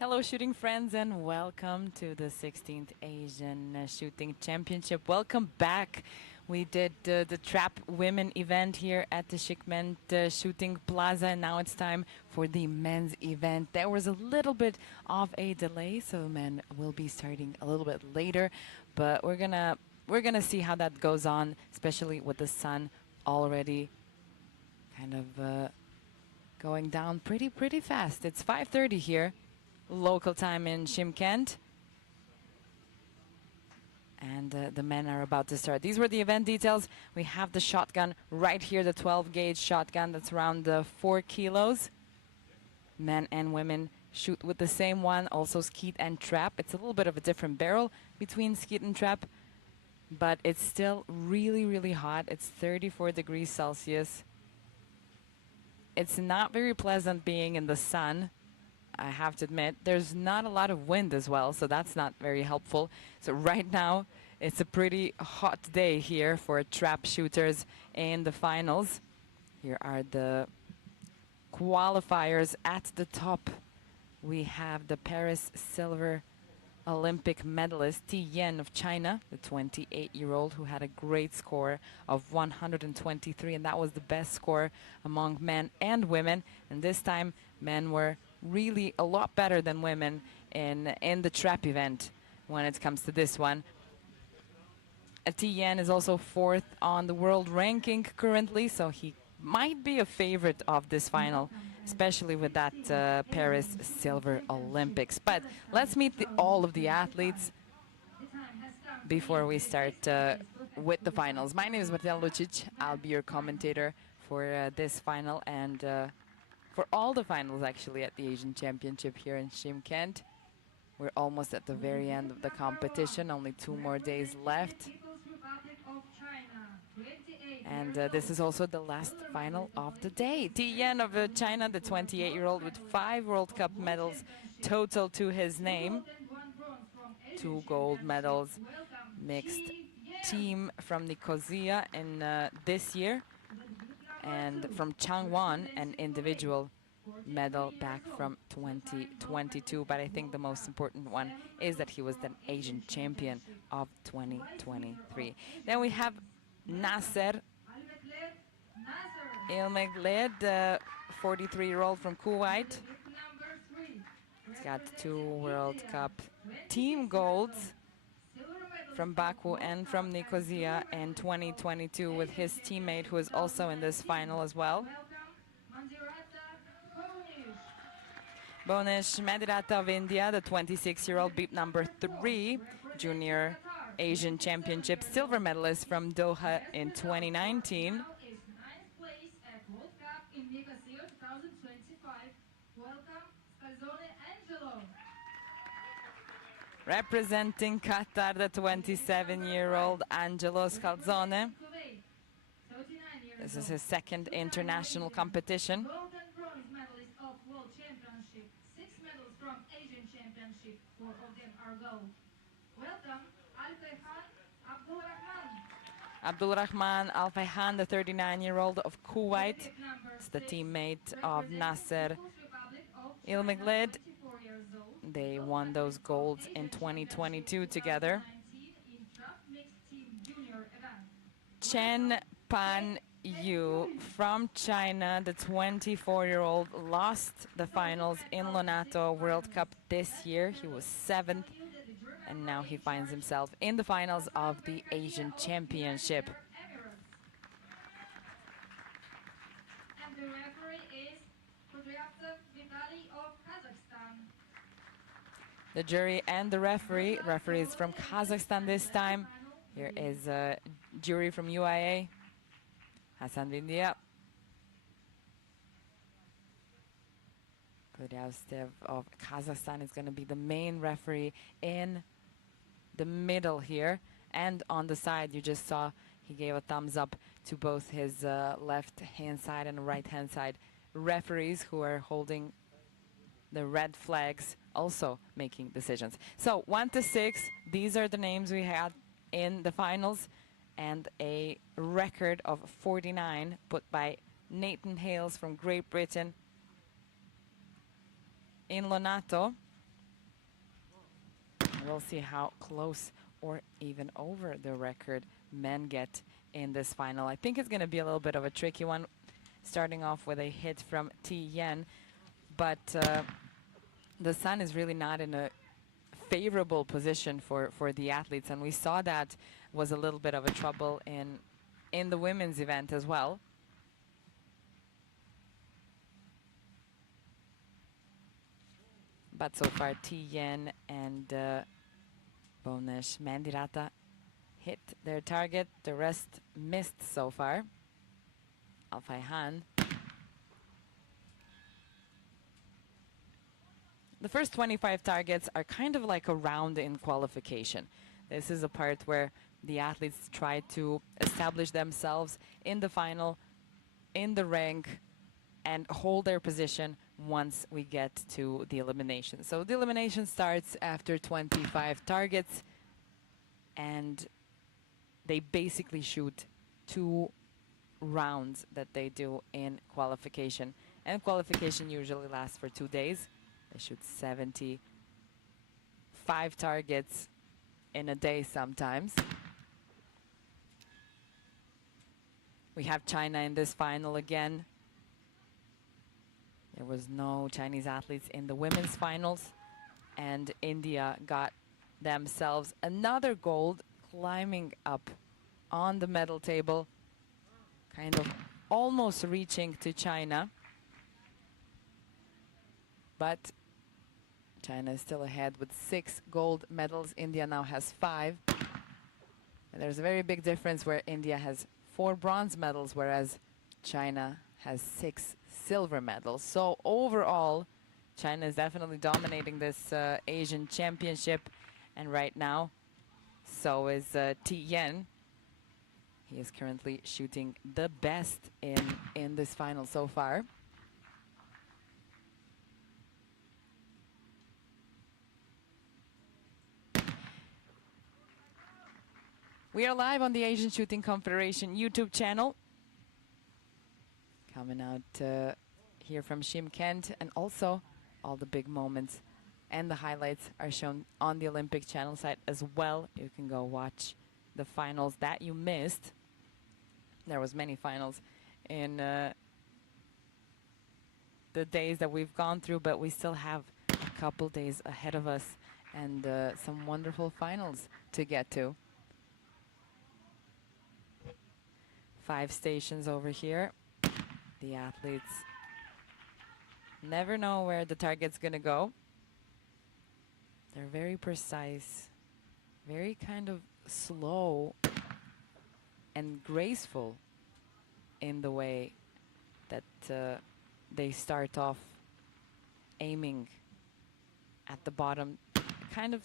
Hello, shooting friends, and welcome to the 16th Asian Shooting Championship. Welcome back. We did the trap women event here at the Shikment Shooting Plaza, and now it's time for the men's event. There was a little bit of a delay, so men will be starting a little bit later, but we're gonna see how that goes on, especially with the sun already kind of going down pretty fast. It's 5:30 here. Local time in Shymkent. And the men are about to start. These were the event details. We have the shotgun right here, the 12-gauge shotgun that's around 4 kilos. Men and women shoot with the same one, also skeet and trap. It's a little bit of a different barrel between skeet and trap, but it's still really hot. It's 34 degrees Celsius. It's not very pleasant being in the sun, I have to admit. There's not a lot of wind as well, so that's not very helpful. So right now, it's a pretty hot day here for trap shooters in the finals. Here are the qualifiers at the top. We have the Paris silver Olympic medalist Ti Yan of China, the 28-year-old who had a great score of 123, and that was the best score among men and women. And this time, men were really a lot better than women in the trap event when it comes to this one. Ti Yan is also 4th on the world ranking currently, so he might be a favorite of this final, especially with that Paris Silver Olympics. But let's meet all of the athletes before we start with the finals. My name is Martina Lucic. I'll be your commentator for this final and for all the finals actually at the Asian Championship here in Shymkent. We're almost at the very end of the competition, only 2 more days left. And this is also the last final of the day. Ti Yan of China, the 28-year-old with 5 World Cup medals total to his name. 2 gold medals, mixed team from Nicosia in this year. And from Changwon, an individual medal back from 2022. But I think the most important one is that he was the Asian champion of 2023. Then we have Nasser Ilmegled, the 43-year-old from Kuwait. He's got 2 World Cup team golds from Baku and from Nicosia in 2022 with his teammate who is also in this final as well. Bonish Medirata of India, the 26-year-old, beat number 3 Junior Asian Championship silver medalist from Doha in 2019. Representing Qatar, the 27-year-old Angelo Scalzone. This is his 2nd international competition. Abdulrahman Al-Fayhan, the 39-year-old of Kuwait. It's the teammate of Nasser Ilmegled. They won those golds in 2022 together. Chen Pan Yu from China, the 24-year-old, lost the finals in Lonato World Cup this year. He was 7th, and now he finds himself in the finals of the Asian Championship. And the referee is Vitaly of Kazakhstan. The jury and the referee. Referee is from Kazakhstan this time. Here is a jury from UAE. Hasan Vindia. Kuryavstev of Kazakhstan is going to be the main referee in the middle here. And on the side, you just saw he gave a thumbs up to both his left-hand side and right-hand side referees who are holding the red flags, also making decisions. So 1 to 6, these are the names we had in the finals, and a record of 49 put by Nathan Hales from Great Britain in Lonato. We'll see how close or even over the record men get in this final. I think it's going to be a little bit of a tricky one, starting off with a hit from Tian, but the sun is really not in a favorable position for the athletes, and we saw that was a little bit of a trouble in the women's event as well. But so far, Tian and Bonesh Mandirata hit their target. The rest missed so far. Alfayhan. The first 25 targets are kind of like a round in qualification. This is a part where the athletes try to establish themselves in the final, in the rank, and hold their position once we get to the elimination. So the elimination starts after 25 targets, and they basically shoot 2 rounds that they do in qualification. And qualification usually lasts for 2 days. They shoot 75 targets in a day sometimes. We have China in this final again. There was no Chinese athletes in the women's finals, and India got themselves another gold, climbing up on the medal table, kind of almost reaching to China. But China is still ahead with 6 gold medals. India now has 5. And there's a very big difference where India has 4 bronze medals, whereas China has 6 silver medals. So overall, China is definitely dominating this Asian Championship. And right now, so is Tian. He is currently shooting the best in this final so far. We are live on the Asian Shooting Confederation YouTube channel. Coming out here from Shymkent, and also all the big moments and the highlights are shown on the Olympic channel site as well. You can go watch the finals that you missed. There was many finals in the days that we've gone through, but we still have a couple days ahead of us and some wonderful finals to get to. 5 stations over here. The athletes never know where the target's gonna go. They're very precise, very kind of slow and graceful in the way that they start off aiming at the bottom, kind of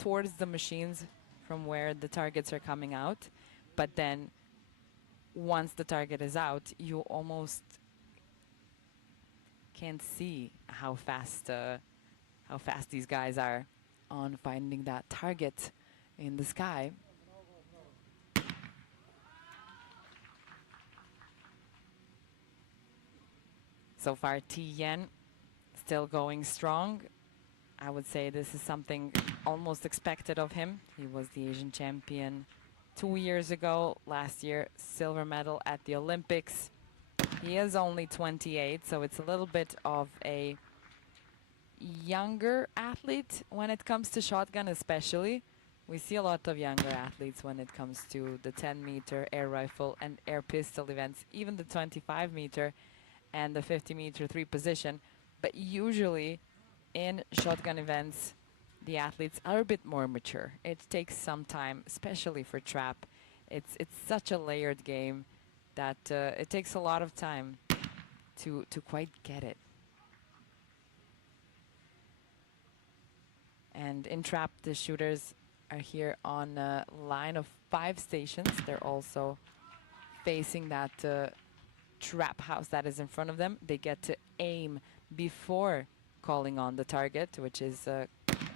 towards the machines from where the targets are coming out. But then once the target is out, you almost can't see how fast these guys are on finding that target in the sky. So far, Tian still going strong. I would say this is something almost expected of him. He was the Asian champion 2 years ago. Last year, silver medal at the Olympics. He is only 28, so it's a little bit of a younger athlete when it comes to shotgun especially. We see a lot of younger athletes when it comes to the 10-meter air rifle and air pistol events, even the 25-meter and the 50-meter three position. But usually in shotgun events, the athletes are a bit more mature. It takes some time, especially for trap. It's such a layered game that it takes a lot of time to quite get it. And in trap, the shooters are here on a line of 5 stations. They're also facing that trap house that is in front of them. They get to aim before calling on the target, which is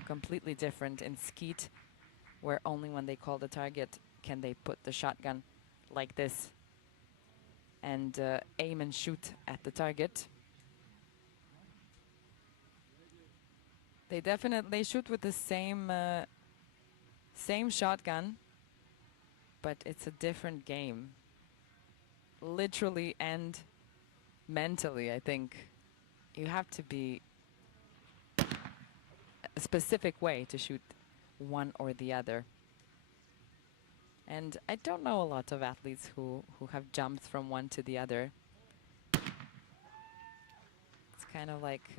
completely different in skeet, where only when they call the target can they put the shotgun like this and aim and shoot at the target. They definitely shoot with the same shotgun, but it's a different game. Literally and mentally, I think. You have to be a specific way to shoot one or the other. And I don't know a lot of athletes who have jumped from one to the other. It's kind of like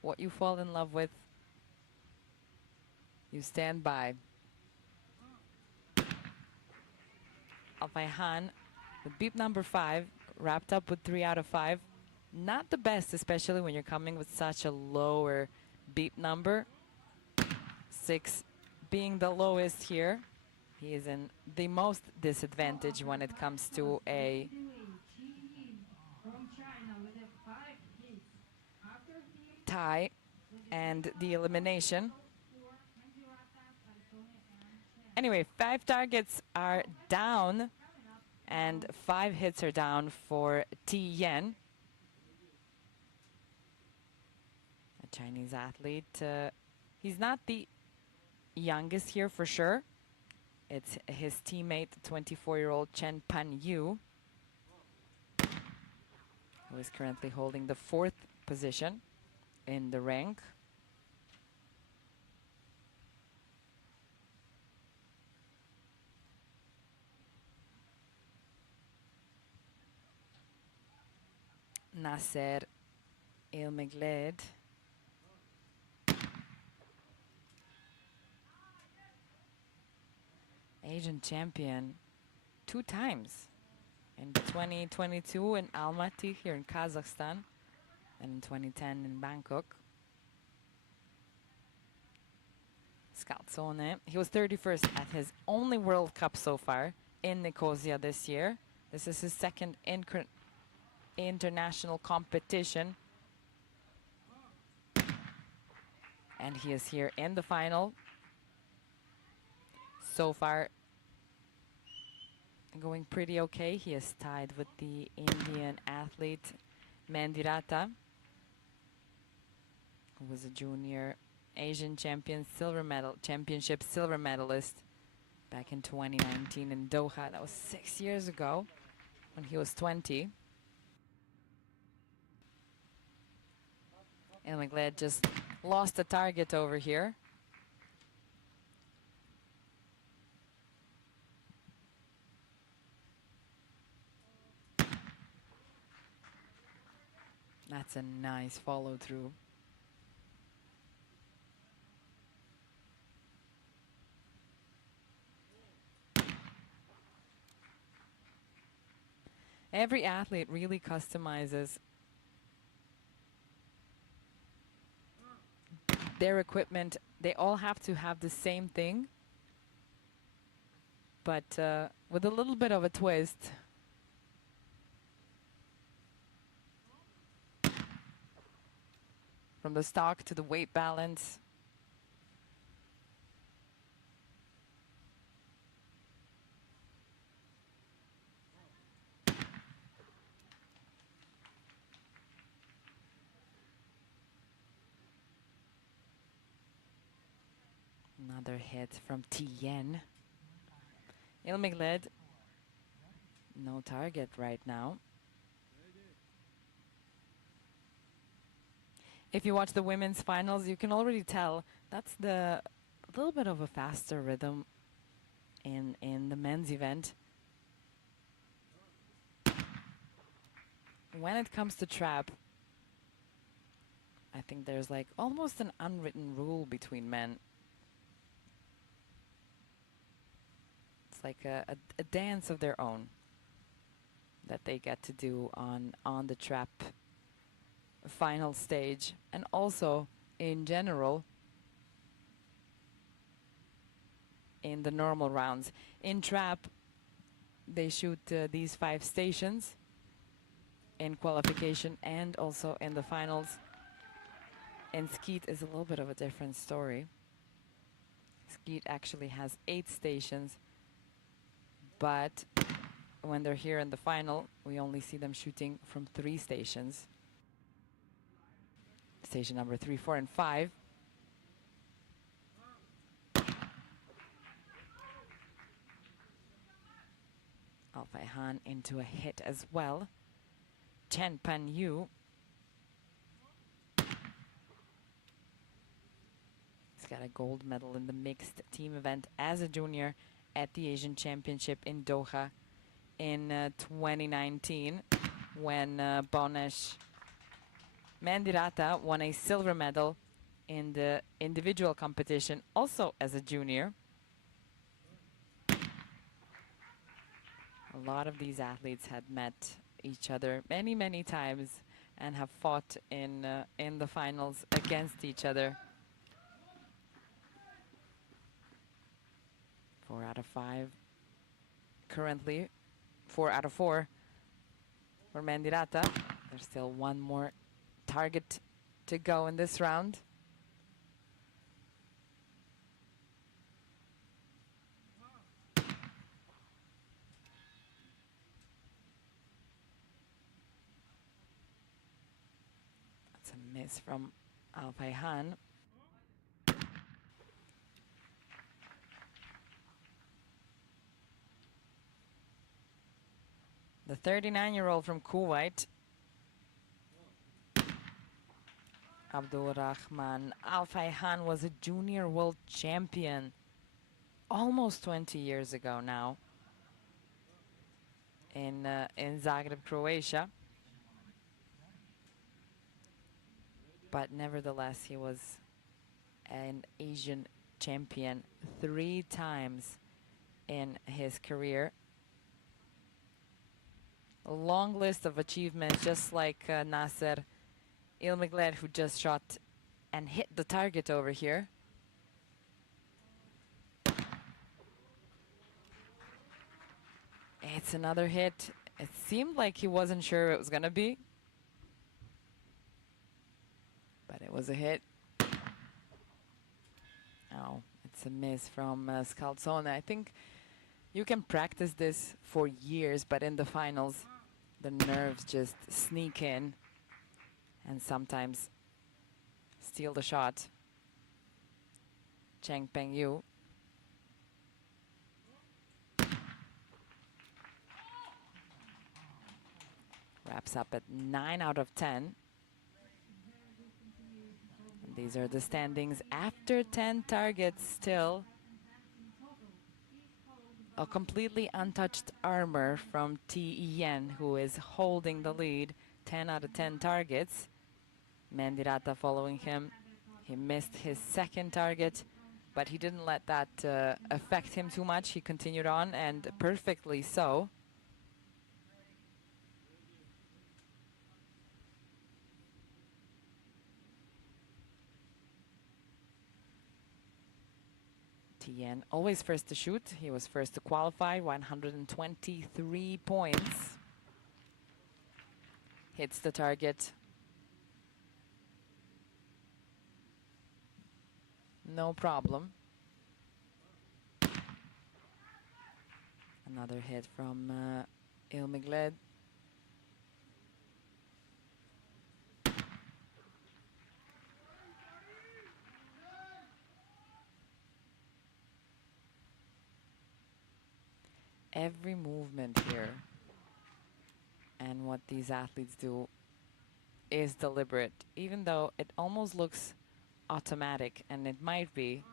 what you fall in love with, you stand by. Alfayhan with beep number 5, wrapped up with 3 out of 5. Not the best, especially when you're coming with such a lower beep number. 6 being the lowest here. He is in the most disadvantage when it comes to a tie and the elimination. Anyway, 5 targets are down and 5 hits are down for Tian, a Chinese athlete. He's not the youngest here for sure. It's his teammate, 24-year-old Chen Pan Yu, who is currently holding the 4th position in the rank. Nasser El-Megled, Asian champion 2 times, in 2022 in Almaty here in Kazakhstan and in 2010 in Bangkok. Scalzone, he was 31st at his only World Cup so far in Nicosia this year. This is his second international competition. And he is here in the final. So far, going pretty okay. He is tied with the Indian athlete Mandirata, who was a junior Asian championship silver medalist back in 2019 in Doha. That was 6 years ago when he was 20. And McLeod just lost the target over here. That's a nice follow through. Every athlete really customizes their equipment. They all have to have the same thing, but with a little bit of a twist. From the stock to the weight balance. Another hit from Tien. Ilmigled, no target right now. If you watch the women's finals, you can already tell that's a little bit of a faster rhythm in the men's event. When it comes to trap, I think there's like almost an unwritten rule between men. It's like a dance of their own that they get to do on the trap final stage, and also in general in the normal rounds. In trap, they shoot these 5 stations in qualification and also in the finals. In skeet is a little bit of a different story. Skeet actually has 8 stations, but when they're here in the final, we only see them shooting from 3 stations. Station number 3, 4, and 5. Al-Faihan into a hit as well. Chen Pan Yu. He's got a gold medal in the mixed team event as a junior at the Asian Championship in Doha in 2019, when Bonesh Mandirata won a silver medal in the individual competition, also as a junior. A lot of these athletes had met each other many, many times and have fought in the finals against each other. 4 out of 5. Currently, 4 out of 4 for Mandirata. There's still one more target to go in this round. That's a miss from Al-Faihan. The 39-year-old from Kuwait, Abdul Rahman Al-Faihan, was a junior world champion almost 20 years ago now in Zagreb, Croatia. But nevertheless, he was an Asian champion 3 times in his career. A long list of achievements, just like Nasser Ilmigled, who just shot and hit the target over here. It's another hit. It seemed like he wasn't sure it was gonna be, but it was a hit. Oh, it's a miss from Scalzone. I think you can practice this for years, but in the finals, the nerves just sneak in and sometimes steal the shot. Cheng Pengyu. Wraps up at 9 out of 10. And these are the standings after 10 targets still. A completely untouched armor from Tien, who is holding the lead. 10 out of 10 targets. Mandirata following him. He missed his second target, but he didn't let that affect him too much. He continued on, and perfectly so. Tien, always first to shoot. He was first to qualify, 123 points. Hits the target. No problem. Another hit from Ilmigled. every movement here and what these athletes do is deliberate, even though it almost looks automatic, and it might be,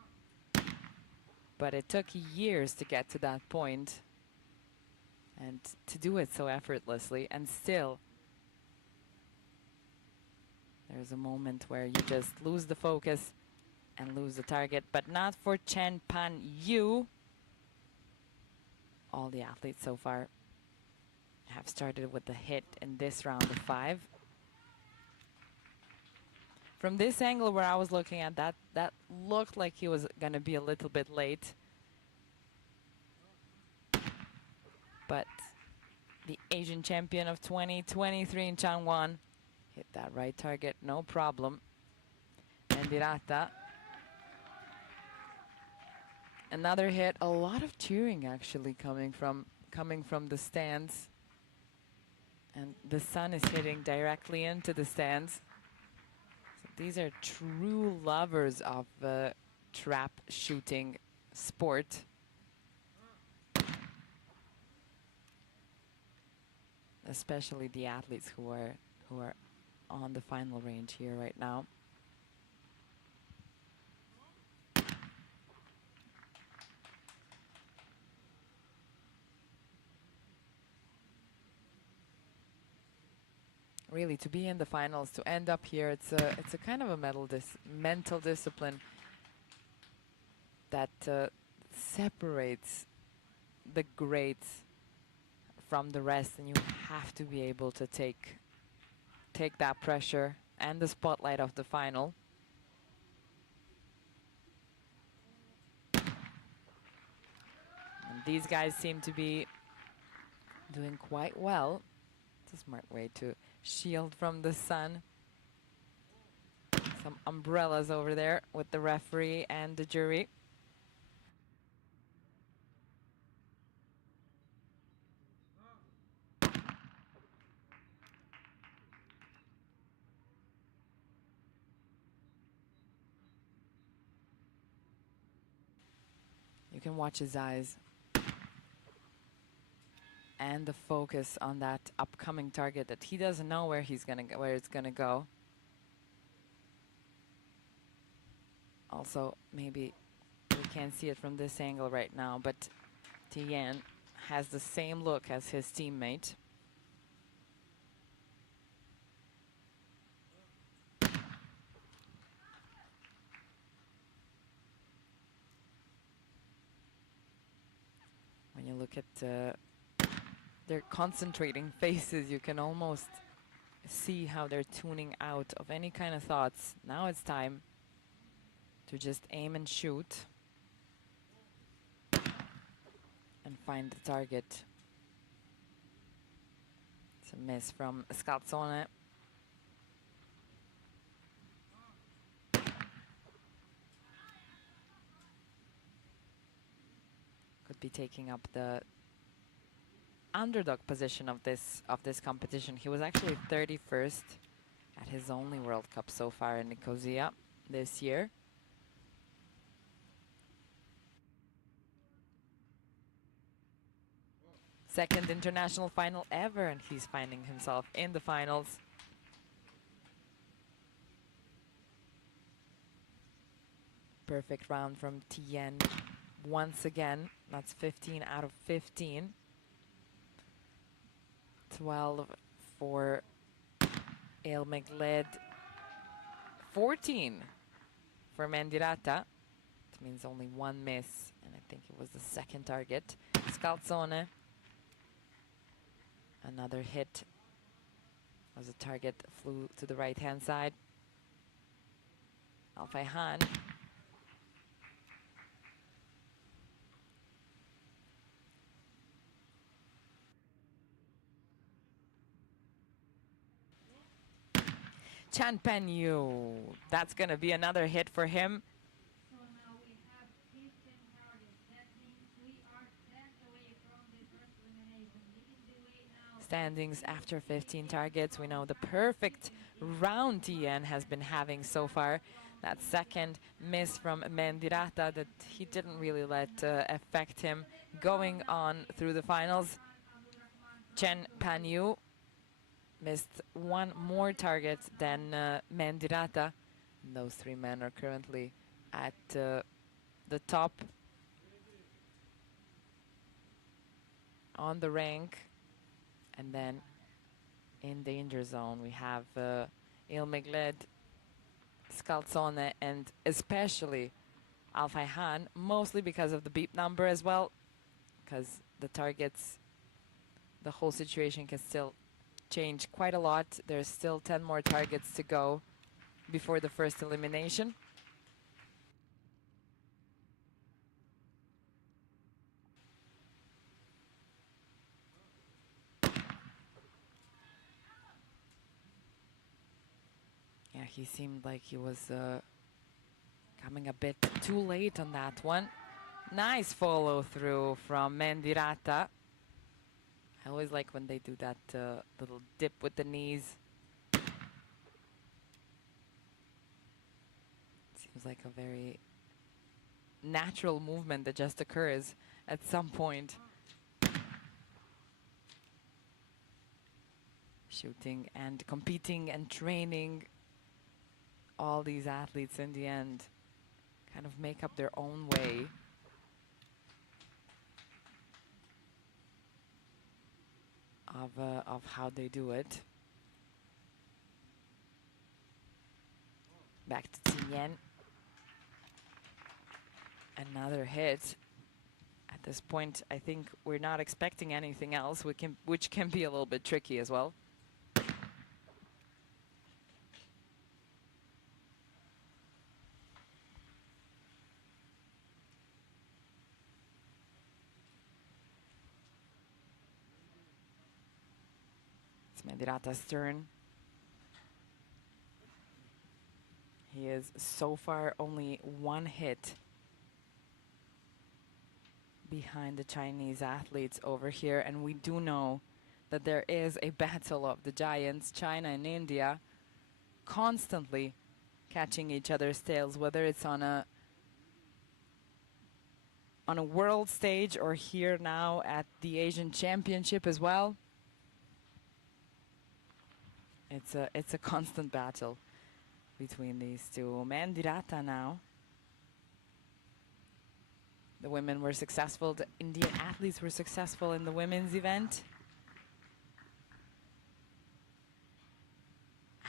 but it took years to get to that point and to do it so effortlessly. And still, there's a moment where you just lose the focus and lose the target, but not for Chen Pan Yu. All the athletes so far have started with the hit in this round of 5. From this angle where I was looking at that, that looked like he was going to be a little bit late. But the Asian champion of 2023 in Changwon hit that right target, no problem. And Dirata, another hit. A lot of cheering actually coming from the stands. And the sun is hitting directly into the stands. So these are true lovers of the trap shooting sport. Especially the athletes who are on the final range here right now. Really, to be in the finals, to end up here, it's a kind of a mental discipline that separates the greats from the rest, and you have to be able to take that pressure and the spotlight of the final. And these guys seem to be doing quite well. It's a smart way to shield from the sun. Some umbrellas over there with the referee and the jury. You can watch his eyes and the focus on that upcoming target that he doesn't know where he's gonna go, where it's gonna go. Also, maybe we can't see it from this angle right now, but Tian has the same look as his teammate. When you look at their concentrating faces, you can almost see how they're tuning out of any kind of thoughts. Now it's time to just aim and shoot and find the target. It's a miss from Scalzone. Could be taking up the underdog position of this competition. He was actually 31st at his only World Cup so far in Nicosia this year. Second international final ever, and he's finding himself in the finals. Perfect round from Tien once again. That's 15 out of 15. 12 for El Megled. 14 for Mendirata. It means only one miss, and I think it was the second target. Scalzone. Another hit was a target that flew to the right-hand side. Alfayhan. Chan Pen Yu. That's going to be another hit for him. So now we have 15 targets. That means we are 10 away from the first elimination. Leading the way now. Standings after 15 targets. We know the perfect round Tien has been having so far. That second miss from Mendirata that he didn't really let affect him going on through the finals. Chen Panyu missed one more target than Mendirata. And those three men are currently at the top on the rank. And then in danger zone we have Ilmegled, Scalzone, and especially Alfayhan, mostly because of the beep number as well, because the targets, the whole situation can still change quite a lot. There's still 10 more targets to go before the first elimination. Yeah, he seemed like he was coming a bit too late on that one. Nice follow through from Mendirata. I always like when they do that little dip with the knees. Seems like a very natural movement that just occurs at some point. Shooting and competing and training, all these athletes in the end kind of make up their own way. Of how they do it. Back to Tien. Another hit. At this point, I think we're not expecting anything else, which can be a little bit tricky as well. It's Mendirata's turn. He is so far only one hit behind the Chinese athletes over here, and we do know that there is a battle of the giants, China and India, constantly catching each other's tails, whether it's on a world stage or here now at the Asian Championship as well. It's a constant battle between these two. Mendirata now. The women were successful. The Indian athletes were successful in the women's event.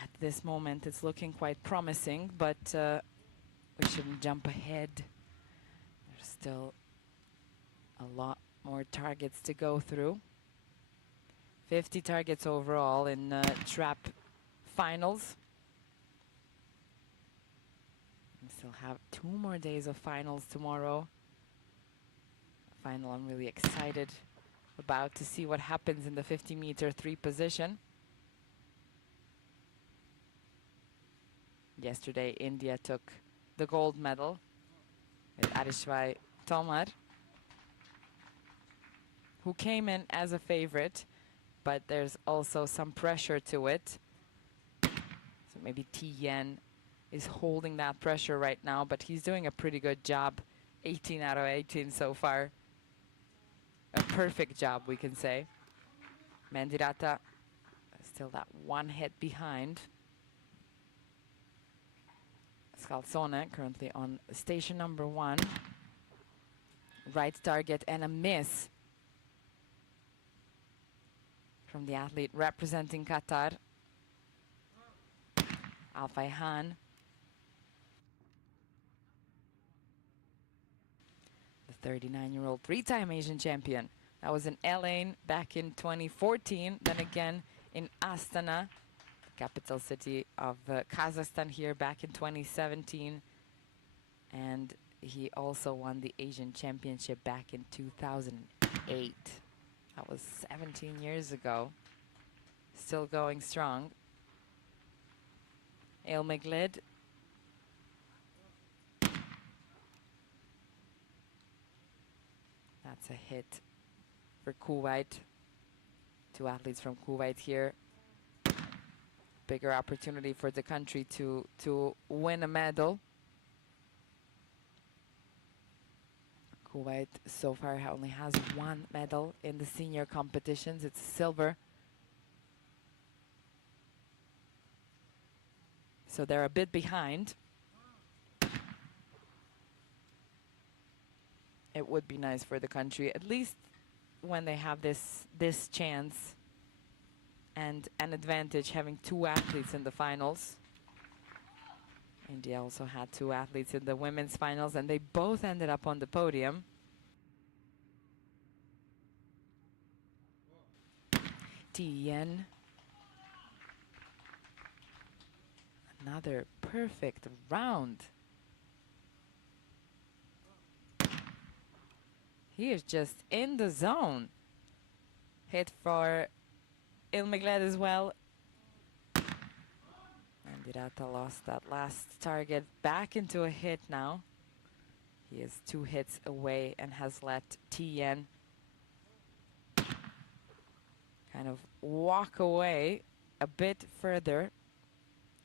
At this moment, it's looking quite promising, but we shouldn't jump ahead. There's still a lot more targets to go through. 50 targets overall in trap finals. We still have 2 more days of finals tomorrow. Final, I'm really excited about to see what happens in the 50-meter 3 position. Yesterday, India took the gold medal with Arishwai Tomar, who came in as a favorite, but there's also some pressure to it. So maybe Tien is holding that pressure right now, but he's doing a pretty good job. 18 out of 18 so far. A perfect job, we can say. Mendirata still that one hit behind. Scalzone currently on station number 1. Right target and a miss from the athlete representing Qatar, Alfayhan. The 39-year-old 3-time Asian champion. That was in LA back in 2014, then again in Astana, the capital city of Kazakhstan, here back in 2017. And he also won the Asian Championship back in 2008. That was 17 years ago. Still going strong. Ilmeglid. That's a hit for Kuwait. 2 athletes from Kuwait here. bigger opportunity for the country to win a medal. Kuwait so far only has one medal in the senior competitions. It's silver. So they're a bit behind. It would be nice for the country, at least when they have this chance and an advantage having two athletes in the finals. India also had two athletes in the women's finals, and they both ended up on the podium. Tien. Another perfect round. He is just in the zone. Hit for Ilmigled as well. And Dirata lost that last target. Back into a hit now. He is 2 hits away and has let Tien kind of walk away a bit further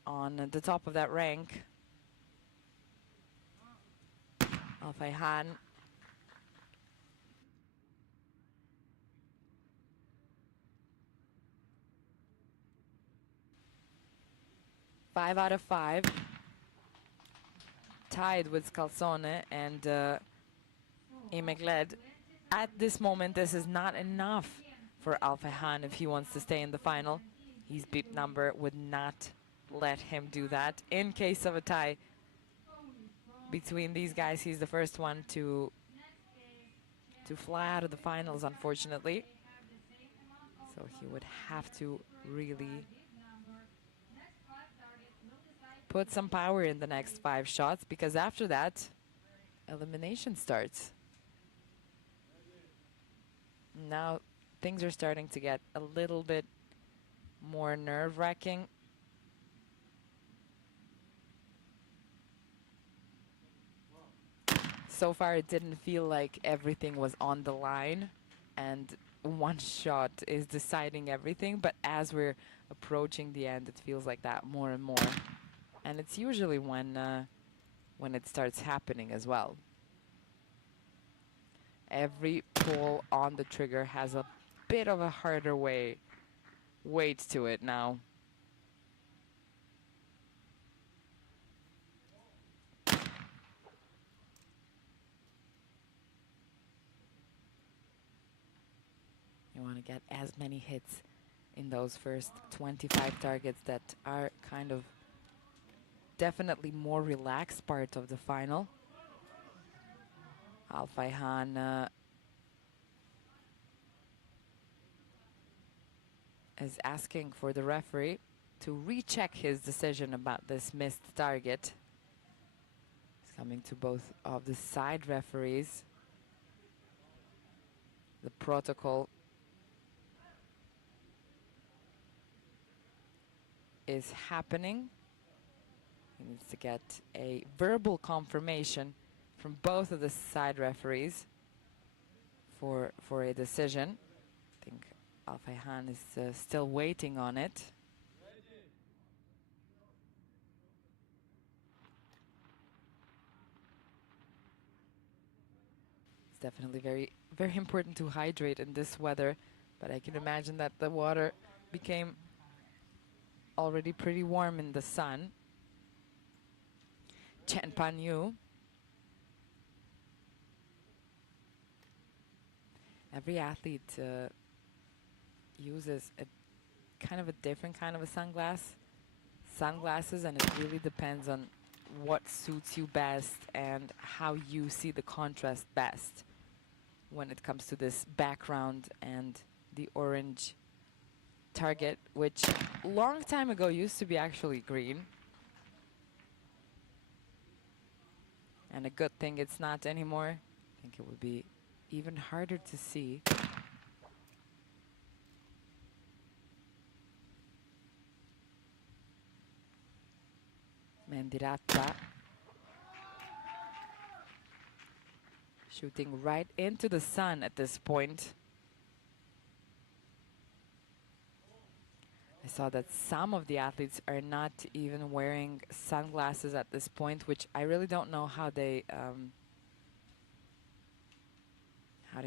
on the top of that rank. Al-Fayhan. Five out of 5. Tied with Scalzone and Imegled. At this moment, this is not enough for Al-Fayhan if he wants to stay in the final. His beep number would not let him do that. In case of a tie between these guys, he's the first one to fly out of the finals, unfortunately. So he would have to really put some power in the next 5 shots, because after that, elimination starts. Now things are starting to get a little bit more nerve-wracking. So far, it didn't feel like everything was on the line and one shot is deciding everything. But as we're approaching the end, it feels like that more and more. And it's usually when it starts happening as well. Every pull on the trigger has a bit of a harder weight to it now. You want to get as many hits in those first 25 targets that are kind of definitely more relaxed part of the final. Al-Fayhan is asking for the referee to recheck his decision about this missed target. It's coming to both of the side referees. The protocol is happening. He needs to get a verbal confirmation from both of the side referees for a decision. I think Al-Fayhan is still waiting on it. It's definitely very important to hydrate in this weather, but I can imagine that the water became already pretty warm in the sun. Chen Panyu. Every athlete uses a kind of a different kind of a sunglasses, and it really depends on what suits you best and how you see the contrast best when it comes to this background and the orange target, which long time ago used to be actually green. And a good thing it's not anymore. I think it would be even harder to see. Mendirata shooting right into the sun at this point. I saw that some of the athletes are not even wearing sunglasses at this point, which I really don't know how they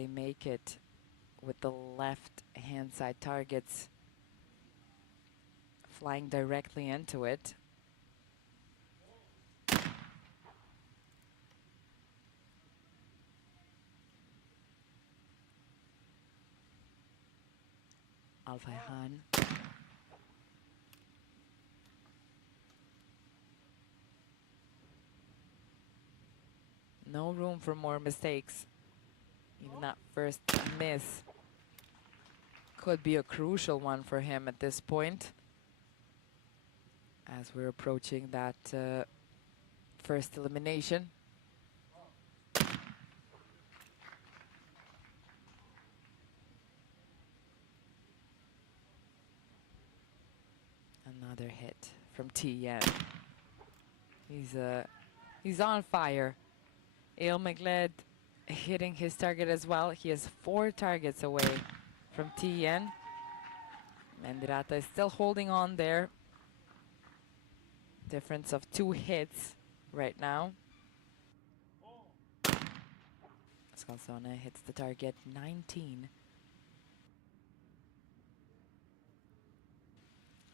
make it with the left hand side targets flying directly into it. Alfayhan. No room for more mistakes. Even that first miss could be a crucial one for him at this point, as we're approaching that first elimination. Another hit from T-Yen. He's on fire. Eil McLeod hitting his target as well. He is 4 targets away from T-Yen. Mendirata is still holding on there. Difference of 2 hits right now. Scalzone hits the target 19.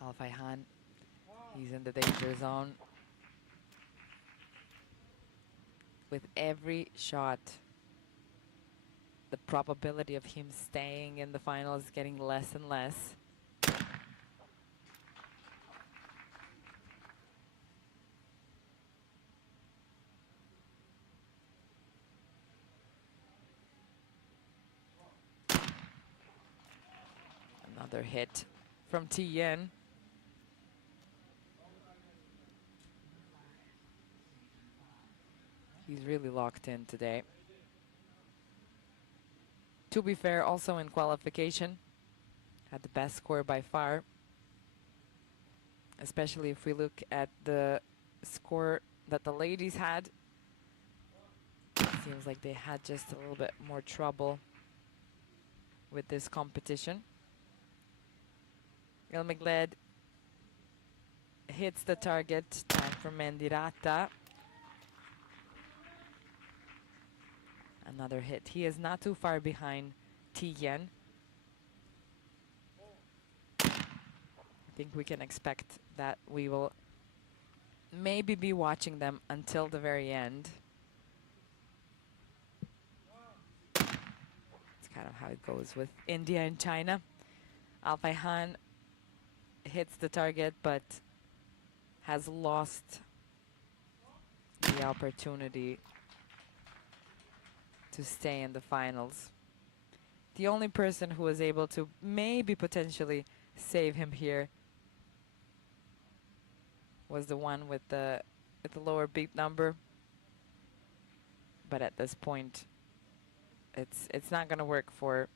Alfayhan, he's in the danger zone. With every shot, the probability of him staying in the final is getting less and less. Another hit from T-Yen. He's really locked in today. To be fair, also in qualification, had the best score by far. Especially if we look at the score that the ladies had. It seems like they had just a little bit more trouble with this competition. Eil McLeod hits the target. Time for Mendirata. Another hit. He is not too far behind T-Yen. I think we can expect that we will maybe be watching them until the very end. It's kind of how it goes with India and China. Alfayhan hits the target but has lost the opportunity to stay in the finals. The only person who was able to maybe potentially save him here was the one with the lower beat number. But at this point, it's not gonna work for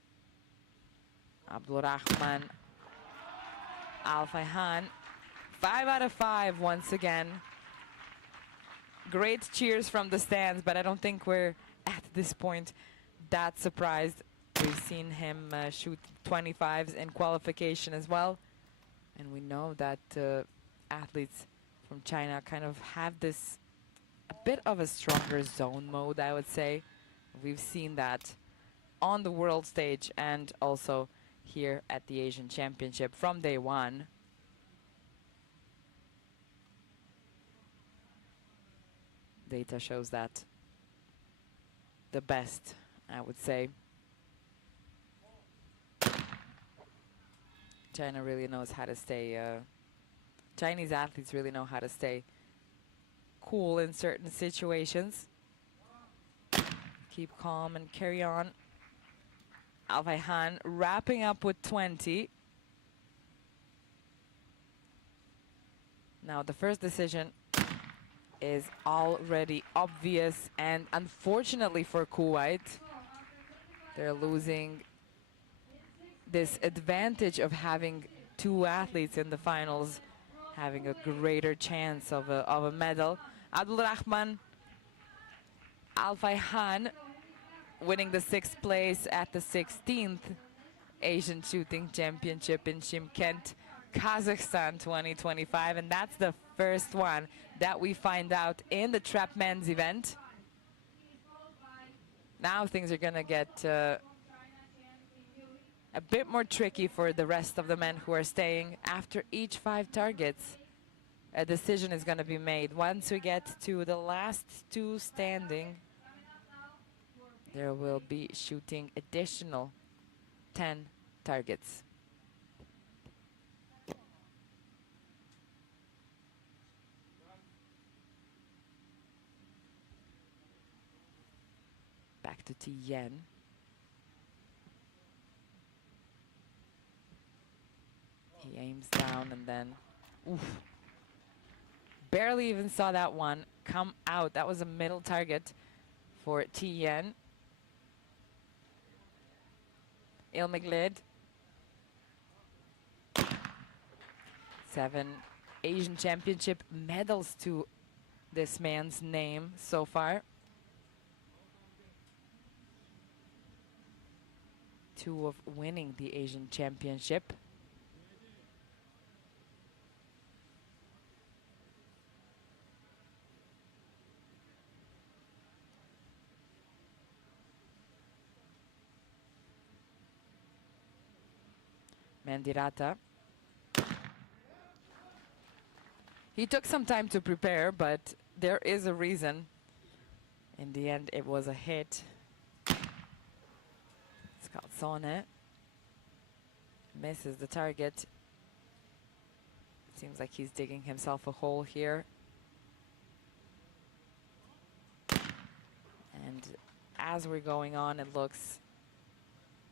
Abdulrahman Alfayhan. 5 out of 5 once again. Great cheers from the stands, but I don't think we're at this point that surprised. We've seen him shoot 25s in qualification as well. And we know that athletes from China kind of have this a bit of a stronger zone mode, I would say. We've seen that on the world stage and also here at the Asian Championship from day one. Data shows that the best, I would say. China really knows how to stay, Chinese athletes really know how to stay cool in certain situations. Keep calm and carry on. Alfayhan wrapping up with 20. Now the first decision is already obvious, and unfortunately for Kuwait, they're losing this advantage of having 2 athletes in the finals, having a greater chance of a medal. Abdulrahman Alfayhan winning the 6th place at the 16th Asian Shooting Championship in Shymkent. Kazakhstan 2025, and that's the first one that we find out in the trap men's event. Now things are gonna get a bit more tricky for the rest of the men who are staying. After each 5 targets, a decision is gonna be made. Once we get to the last 2 standing, there will be shooting additional 10 targets. Back to Tien. He aims down and then, oof. Barely even saw that one come out. That was a middle target for Tien. Ilmiglid. 7 Asian Championship medals to this man's name so far. 2 of winning the Asian Championship. Mandirata. He took some time to prepare, but there is a reason. In the end, it was a hit. Scalzone misses the target. Seems like he's digging himself a hole here. And as we're going on, it looks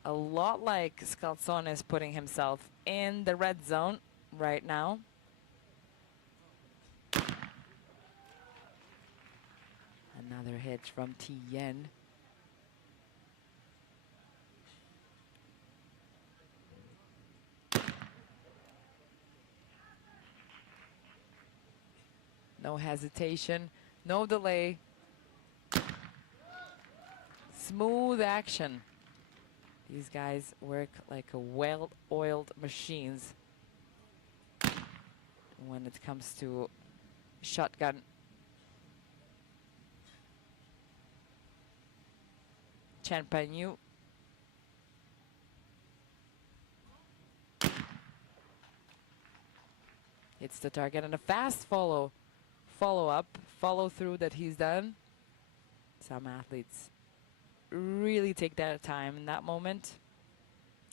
a lot like Scalzone is putting himself in the red zone right now. Another hit from Tien. No hesitation, no delay. Smooth action. These guys work like a well-oiled machines when it comes to shotgun. Chen Panyu. Hits the target and a fast follow through that he's done. Some athletes really take their time in that moment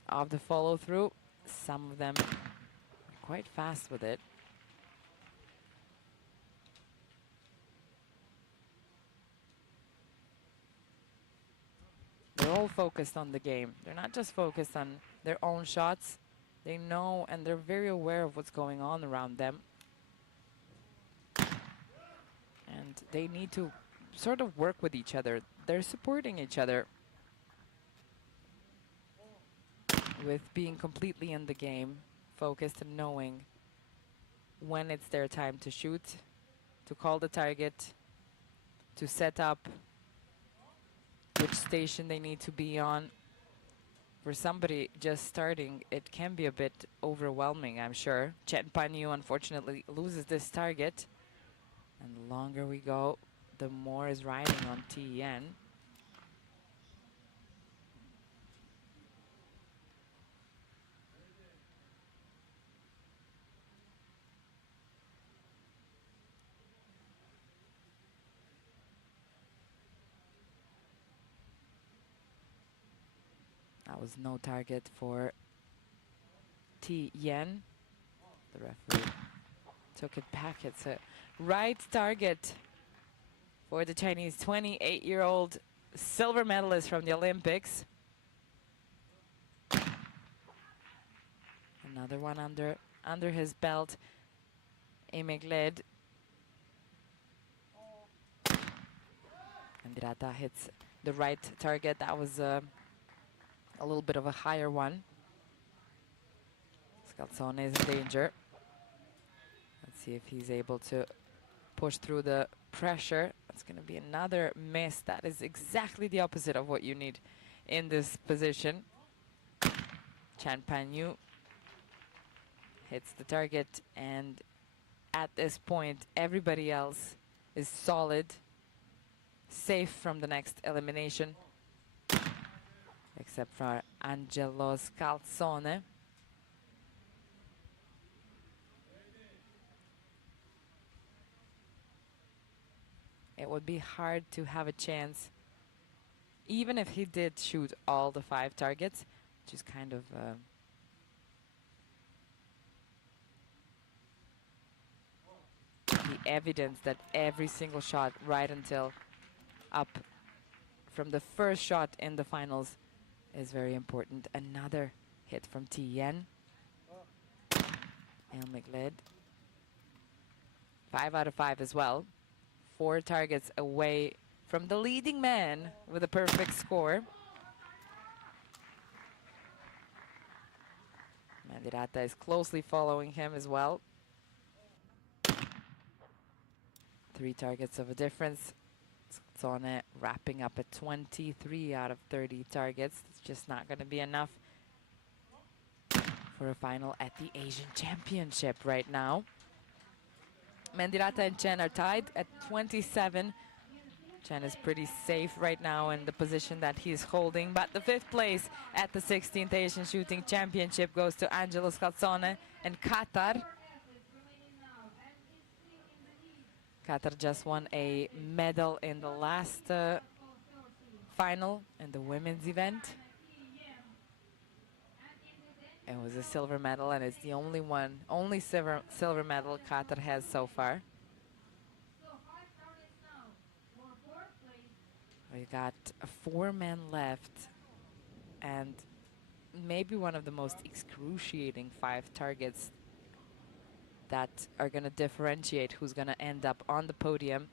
of the follow through. Some of them are quite fast with it. They're all focused on the game. They're not just focused on their own shots. They know and they're very aware of what's going on around them. And they need to sort of work with each other. They're supporting each other with being completely in the game, focused and knowing when it's their time to shoot, to call the target, to set up which station they need to be on. For somebody just starting, it can be a bit overwhelming, I'm sure. Chen Panyu unfortunately loses this target. And the longer we go, the more is riding on Tien. That was no target for Tien. The referee took it back. It's a right target for the Chinese 28-year-old silver medalist from the Olympics. Another one under his belt. Imegled. Andirata hits the right target. That was a little bit of a higher one. Scalzone is in danger. Let's see if he's able to push through the pressure. It's going to be another miss. That is exactly the opposite of what you need in this position. Chen Panyu hits the target, and at this point, everybody else is solid, safe from the next elimination, except for Angelo Scalzone. It would be hard to have a chance, even if he did shoot all the 5 targets, which is kind of the evidence that every single shot right until up from the first shot in the finals is very important. Another hit from Tien. Elmiglid. 5 out of 5 as well. 4 targets away from the leading man with a perfect score. Mandirata is closely following him as well. 3 targets of a difference. Scalzone wrapping up at 23 out of 30 targets. It's just not going to be enough for a final at the Asian Championship right now. Mandirata and Chen are tied at 27. Chen is pretty safe right now in the position that he's holding, but the 5th place at the 16th Asian Shooting Championship goes to Angelo Scalzone and Qatar. Qatar just won a medal in the last final in the women's event. It was a silver medal, and it's the only silver medal Qatar has so far. We got 4 men left, and maybe one of the most excruciating 5 targets that are going to differentiate who's going to end up on the podium,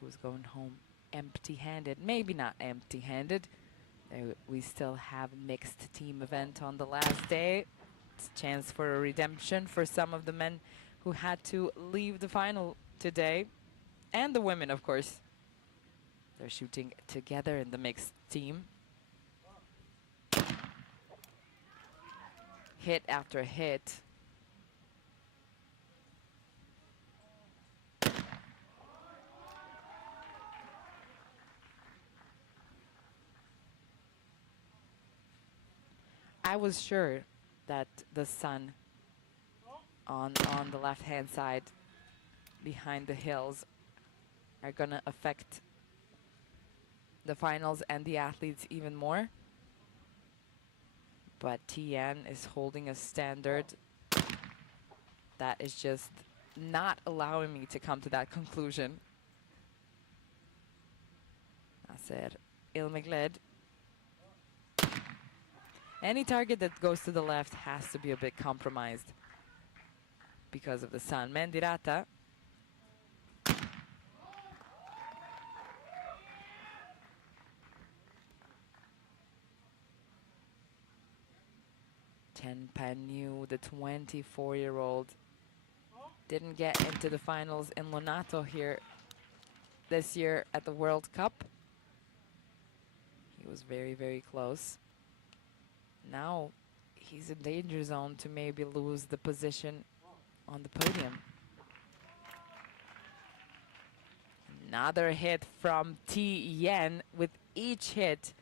who's going home empty-handed. Maybe not empty-handed. We still have a mixed team event on the last day. It's a chance for a redemption for some of the men who had to leave the final today, and the women, of course. They're shooting together in the mixed team. Hit after hit. I was sure that the sun on the left-hand side behind the hills are gonna affect the finals and the athletes even more. But Tien is holding a standard that is just not allowing me to come to that conclusion. Nasser Ilmiglid. Any target that goes to the left has to be a bit compromised because of the sun. Mandirata. Chen Panyu, the 24-year-old, didn't get into the finals in Lonato here this year at the World Cup. He was very, very close. Now he's in danger zone to maybe lose the position on the podium. Another hit from Tien. With each hit,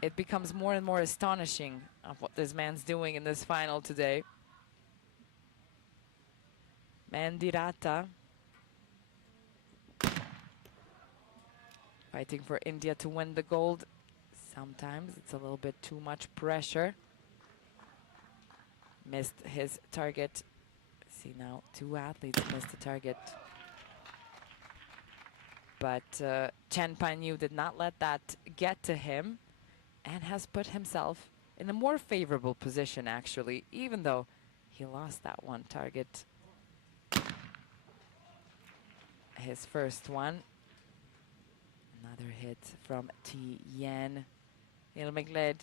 it becomes more and more astonishing of what this man's doing in this final today. Mandirata fighting for India to win the gold. Sometimes it's a little bit too much pressure. Missed his target. See now, 2 athletes missed the target. But Chen Panyu did not let that get to him and has put himself in a more favorable position, actually, even though he lost that one target. His first one. Another hit from Tien. Ilmiglid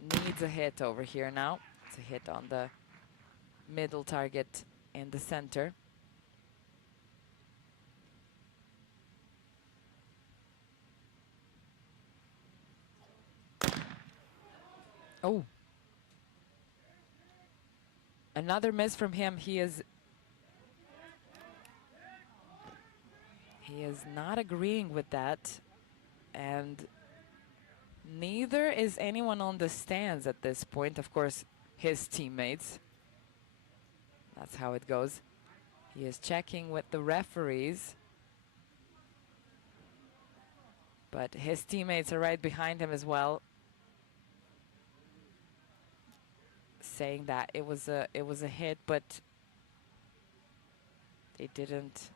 needs a hit over here now. It's a hit on the middle target in the center. Oh, Another miss from him. He is not agreeing with that. And neither is anyone on the stands at this point. Of course, his teammates. That's how it goes. He is checking with the referees. But his teammates are right behind him as well, saying that it was a hit, but they didn't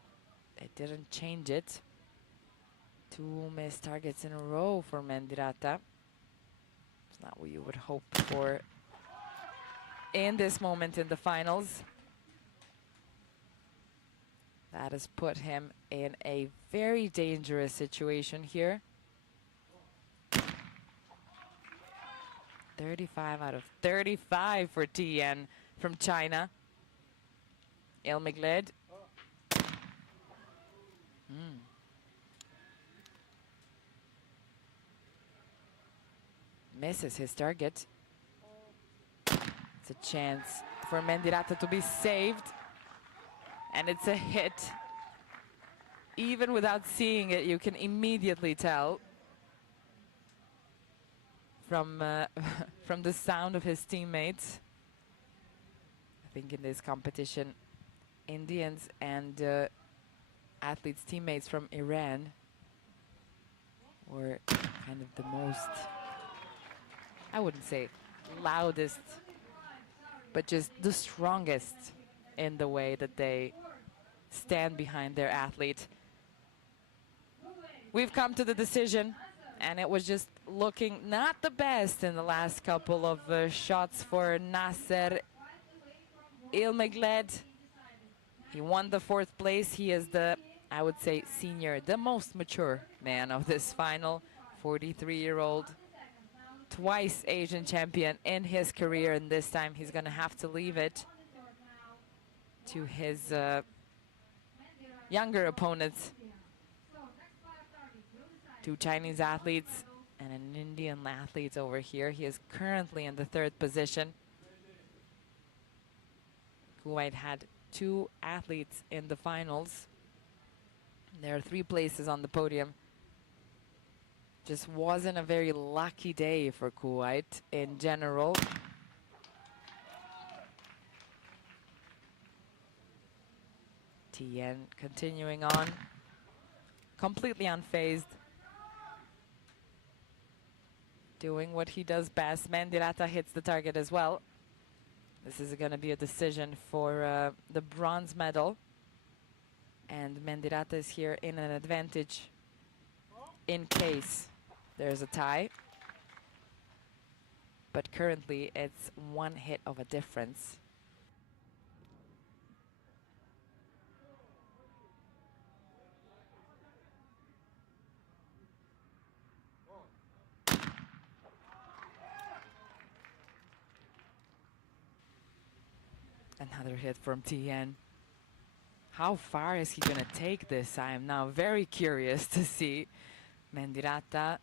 change it. 2 missed targets in a row for Mendirata. It's not what you would hope for in this moment in the finals. That has put him in a very dangerous situation here. 35 out of 35 for Tian from China. Ilmigled. Misses his target. It's a chance for Mendirata to be saved. And it's a hit. Even without seeing it, you can immediately tell from from the sound of his teammates. I think in this competition, Indians and athletes, teammates from Iran were kind of the most, I wouldn't say loudest, but just the strongest in the way that they stand behind their athlete. We've come to the decision, and it was just looking not the best in the last couple of shots for Nasser Ilmigled. He won the 4th place. He is the, I would say, senior, the most mature man of this final. 43-year-old, twice Asian champion in his career, and this time he's going to have to leave it to his younger opponents. 2 Chinese athletes and an Indian athlete over here. He is currently in the 3rd position. Kuwait had 2 athletes in the finals. There are 3 places on the podium. Just wasn't a very lucky day for Kuwait in general. Tian continuing on, completely unfazed, doing what he does best. Mendirata hits the target as well. This is going to be a decision for the bronze medal. And Mendirata is here in an advantage in case there's a tie. But currently it's 1 hit of a difference. Another hit from Tian. How far is he going to take this? I am now very curious to see. Mendirata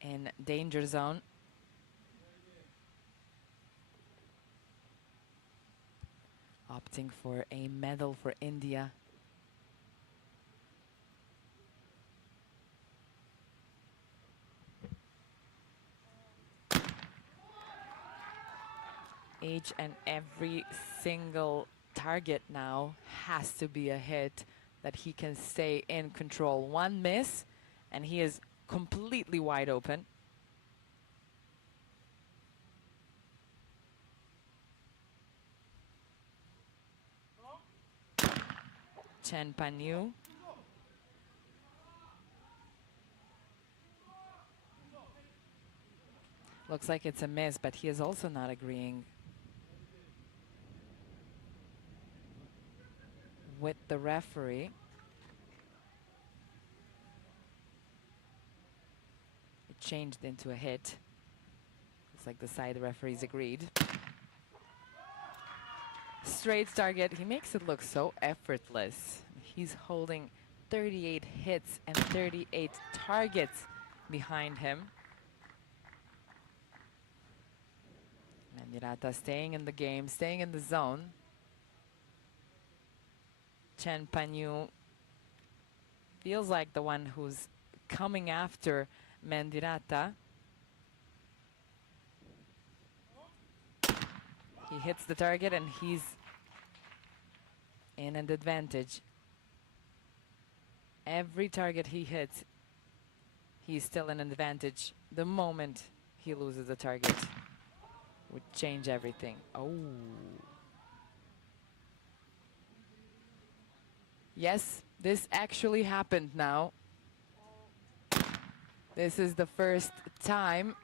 in danger zone. Opting for a medal for India. Each and every single target now has to be a hit that he can stay in control. 1 miss and he is completely wide open. Chen Panyu. Looks like it's a miss, but he is also not agreeing with the referee. It changed into a hit. Looks like the side referees agreed. Straight target. He makes it look so effortless. He's holding 38 hits and 38 targets behind him. Mendirata staying in the game, staying in the zone. Chen Panyu feels like the one who's coming after Mendirata. He hits the target and he's in an advantage. Every target he hits, he's still in an advantage. The moment he loses the target would change everything. Oh. Yes, this actually happened now. This is the first time.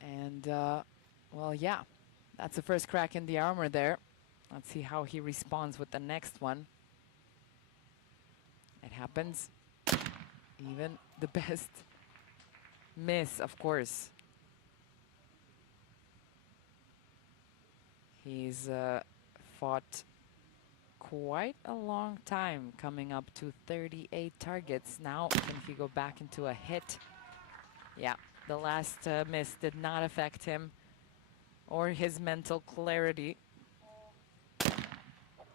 And, well, yeah, that's the first crack in the armor there. Let's see how he responds with the next one. It happens. Even the best miss, of course. He's fought quite a long time, coming up to 38 targets. Now, can he go back into a hit? Yeah, the last miss did not affect him or his mental clarity.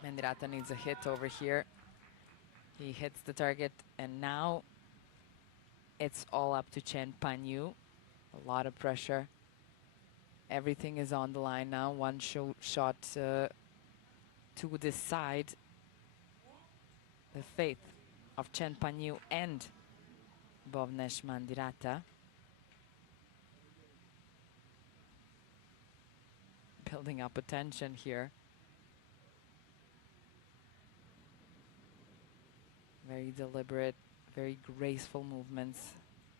Mendirata needs a hit over here. He hits the target, and now it's all up to Chen Panyu. A lot of pressure. Everything is on the line now. One shot to decide the fate of Chen Panyu and Bovnesh Mendirata. Building up attention here. Very deliberate, very graceful movements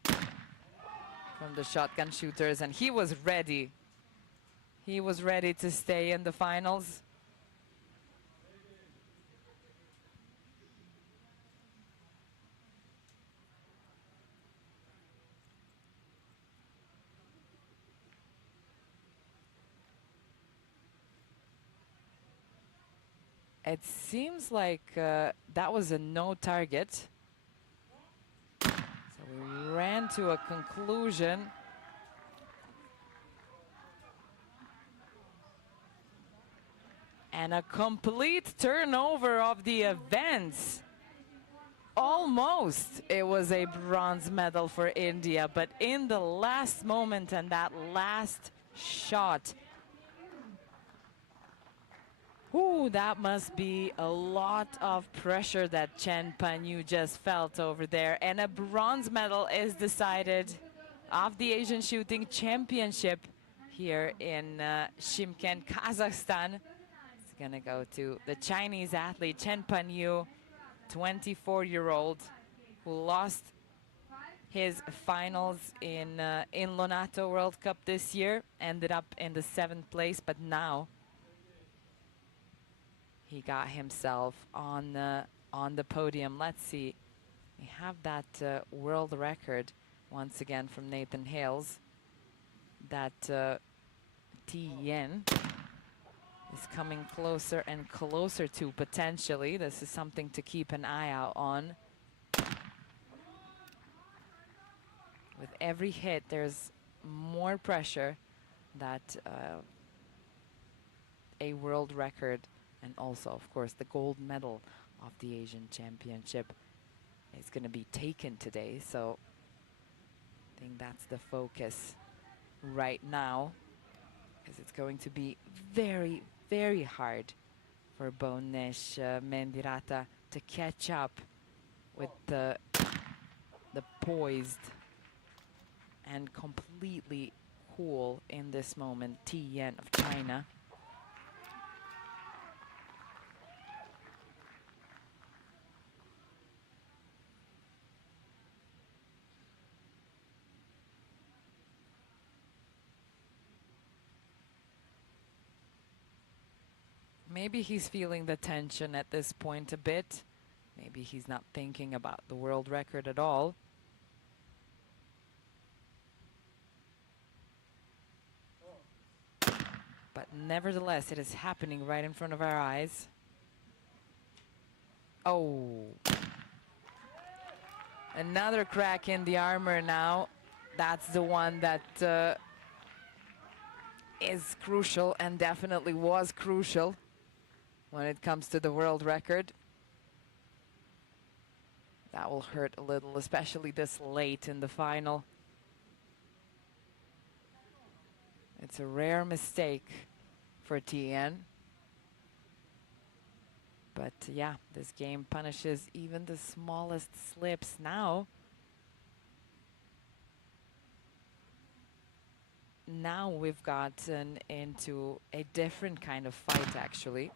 from the shotgun shooters, and he was ready. He was ready to stay in the finals. It seems like that was a no target. So we ran to a conclusion. And a complete turnover of the events. Almost it was a bronze medal for India, but in the last moment and that last shot, ooh, that must be a lot of pressure that Chen Panyu just felt over there. And a bronze medal is decided of the Asian Shooting Championship here in Shymkent, Kazakhstan. It's gonna go to the Chinese athlete Chen Panyu, 24-year-old, who lost his finals in Lonato World Cup this year, ended up in the 7th place, but now he got himself on the podium. Let's see. We have that world record once again from Nathan Hales. That T Yen is coming closer and closer to potentially. This is something to keep an eye out on. With every hit, there's more pressure that a world record and also, of course, the gold medal of the Asian Championship is going to be taken today. So I think that's the focus right now, because it's going to be very, very hard for Bovnesh Mendirata to catch up with the poised and completely cool in this moment T Yen of China. Maybe he's feeling the tension at this point a bit. Maybe he's not thinking about the world record at all. But nevertheless, it is happening right in front of our eyes. Oh. Another crack in the armor now. That's the one that is crucial and definitely was crucial when it comes to the world record. That will hurt a little, especially this late in the final. It's a rare mistake for Tien. But yeah, this game punishes even the smallest slips now. Now we've gotten into a different kind of fight, actually.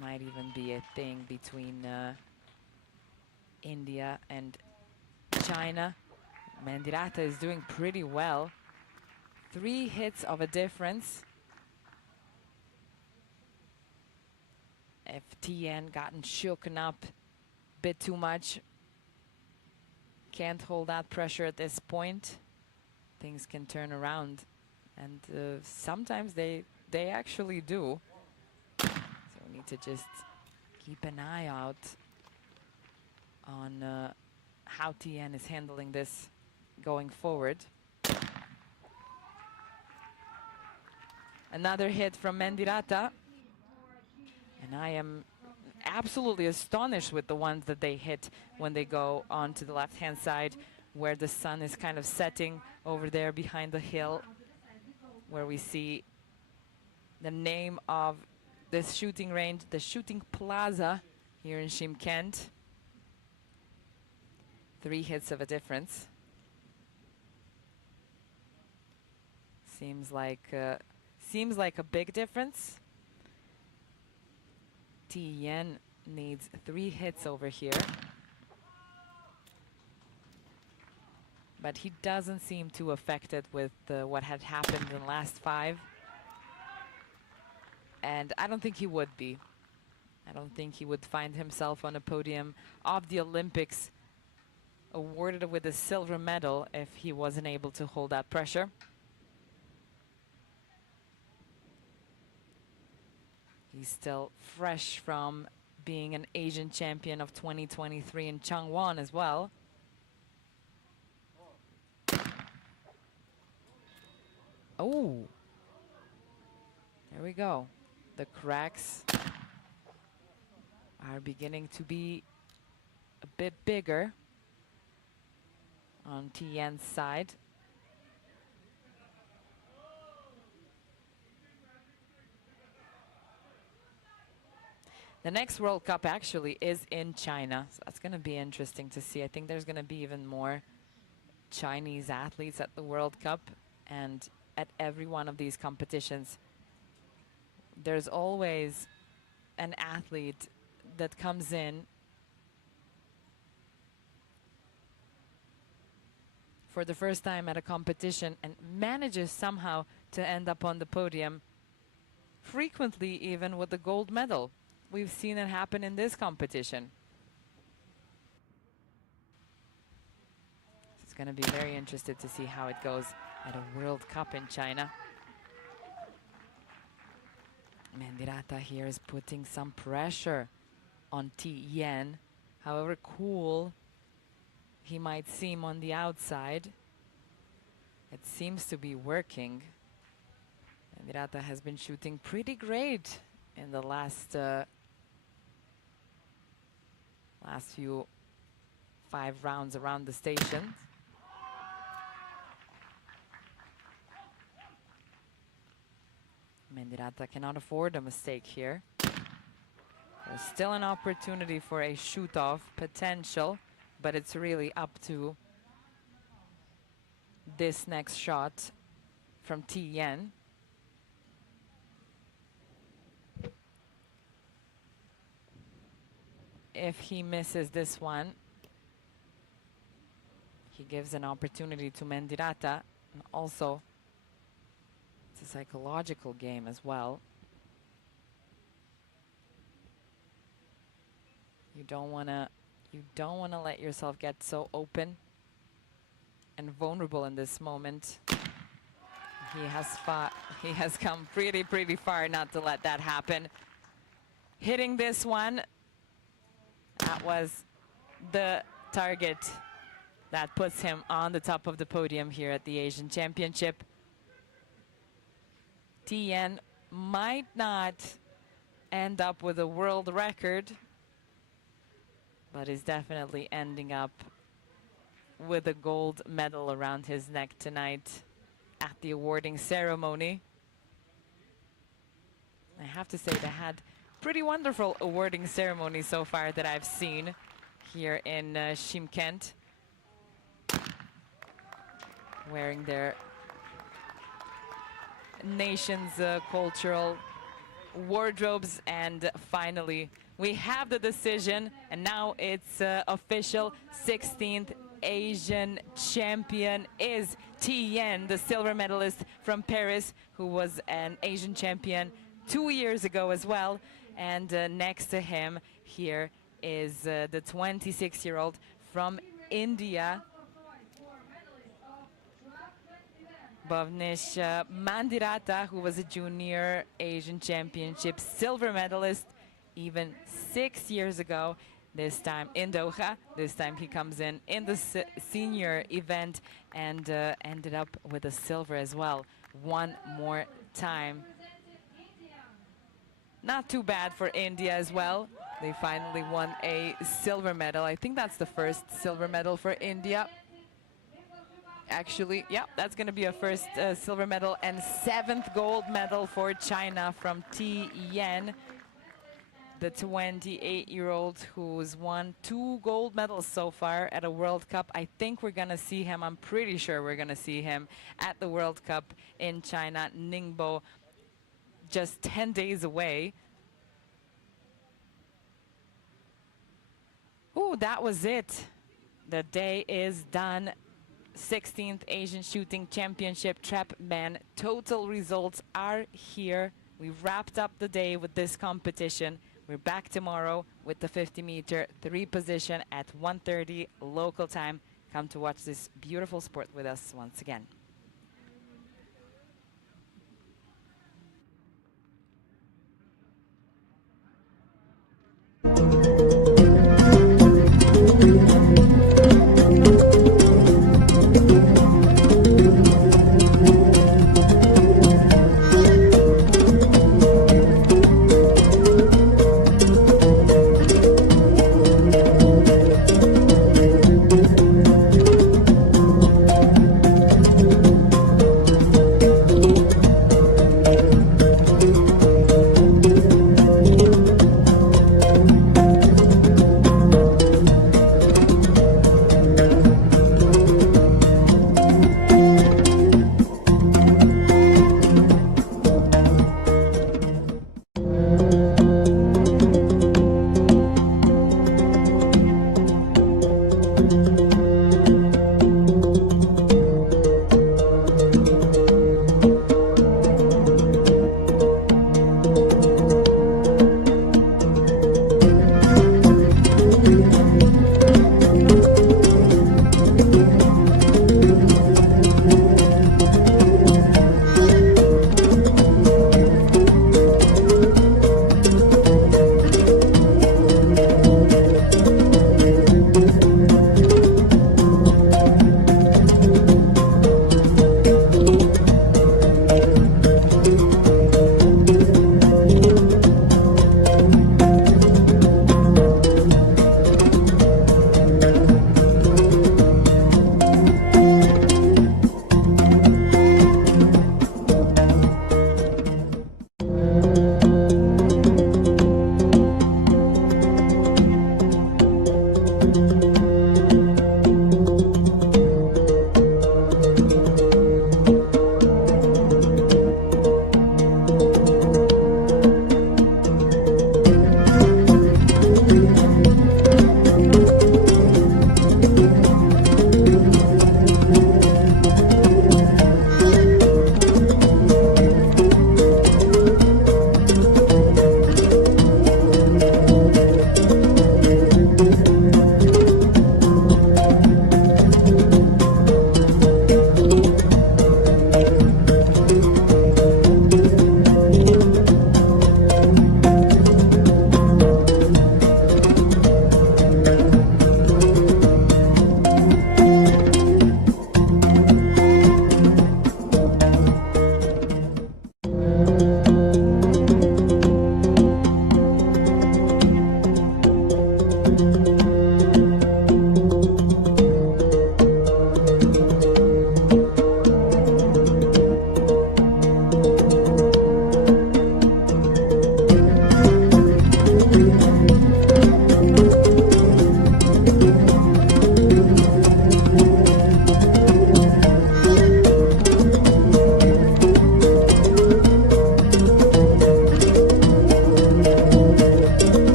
Might even be a thing between India and China. Mendirata is doing pretty well. 3 hits of a difference. If Tien gotten shooken up a bit too much, can't hold that pressure at this point, things can turn around. And sometimes they actually do. So we need to just keep an eye out on how Tien is handling this going forward. Another hit from Mendirata. And I am absolutely astonished with the ones that they hit when they go onto the left-hand side, where the sun is kind of setting over there behind the hill, where we see the name of this shooting range, the Shooting Plaza here in Shymkent. 3 hits of a difference. Seems like a big difference. Tien needs 3 hits over here. But he doesn't seem too affected with what had happened in the last 5. And I don't think he would be. I don't think he would find himself on a podium of the Olympics awarded with a silver medal if he wasn't able to hold that pressure. He's still fresh from being an Asian champion of 2023 in Changwon as well. Oh, there we go. The cracks are beginning to be a bit bigger on Tien's side. The next World Cup actually is in China, so that's going to be interesting to see. I think there's going to be even more Chinese athletes at the World Cup, and at every one of these competitions, there's always an athlete that comes in for the first time at a competition and manages somehow to end up on the podium, frequently even with the gold medal. We've seen it happen in this competition. It's going to be very interested to see how it goes at a World Cup in China. Mendirata here is putting some pressure on Tien. However cool he might seem on the outside, it seems to be working. Mendirata has been shooting pretty great in the last few 5 rounds around the station. Mendirata cannot afford a mistake here. There's still an opportunity for a shoot-off potential, but it's really up to this next shot from Tien. If he misses this one, he gives an opportunity to Mendirata, and also it's a psychological game as well. You don't want to let yourself get so open and vulnerable in this moment. He has come pretty far not to let that happen. Hitting this one, that was the target that puts him on the top of the podium here at the Asian Championship. Tian might not end up with a world record, but is definitely ending up with a gold medal around his neck tonight at the awarding ceremony. I have to say they had pretty wonderful awarding ceremony so far that I've seen here in Shymkent, wearing their nation's cultural wardrobes. And finally we have the decision, and now it's official. 16th Asian champion is Tian, the silver medalist from Paris, who was an Asian champion 2 years ago as well. And next to him here is the 26-year-old from India, Bhavnesh Mandirata, who was a junior Asian championship silver medalist even 6 years ago, this time in Doha. This time he comes in the senior event and ended up with a silver as well, one more time. Not too bad for India as well. They finally won a silver medal. I think that's the first silver medal for India. Actually, yeah, that's going to be a first silver medal, and 7th gold medal for China from Tian, the 28-year-old who's won 2 gold medals so far at a World Cup. I think we're going to see him, I'm pretty sure we're going to see him at the World Cup in China, Ningbo, just 10 days away. Ooh, that was it. The day is done. 16th Asian Shooting Championship Trap Men. Total results are here. We wrapped up the day with this competition. We're back tomorrow with the 50-meter 3 position at 1:30 local time. Come to watch this beautiful sport with us once again.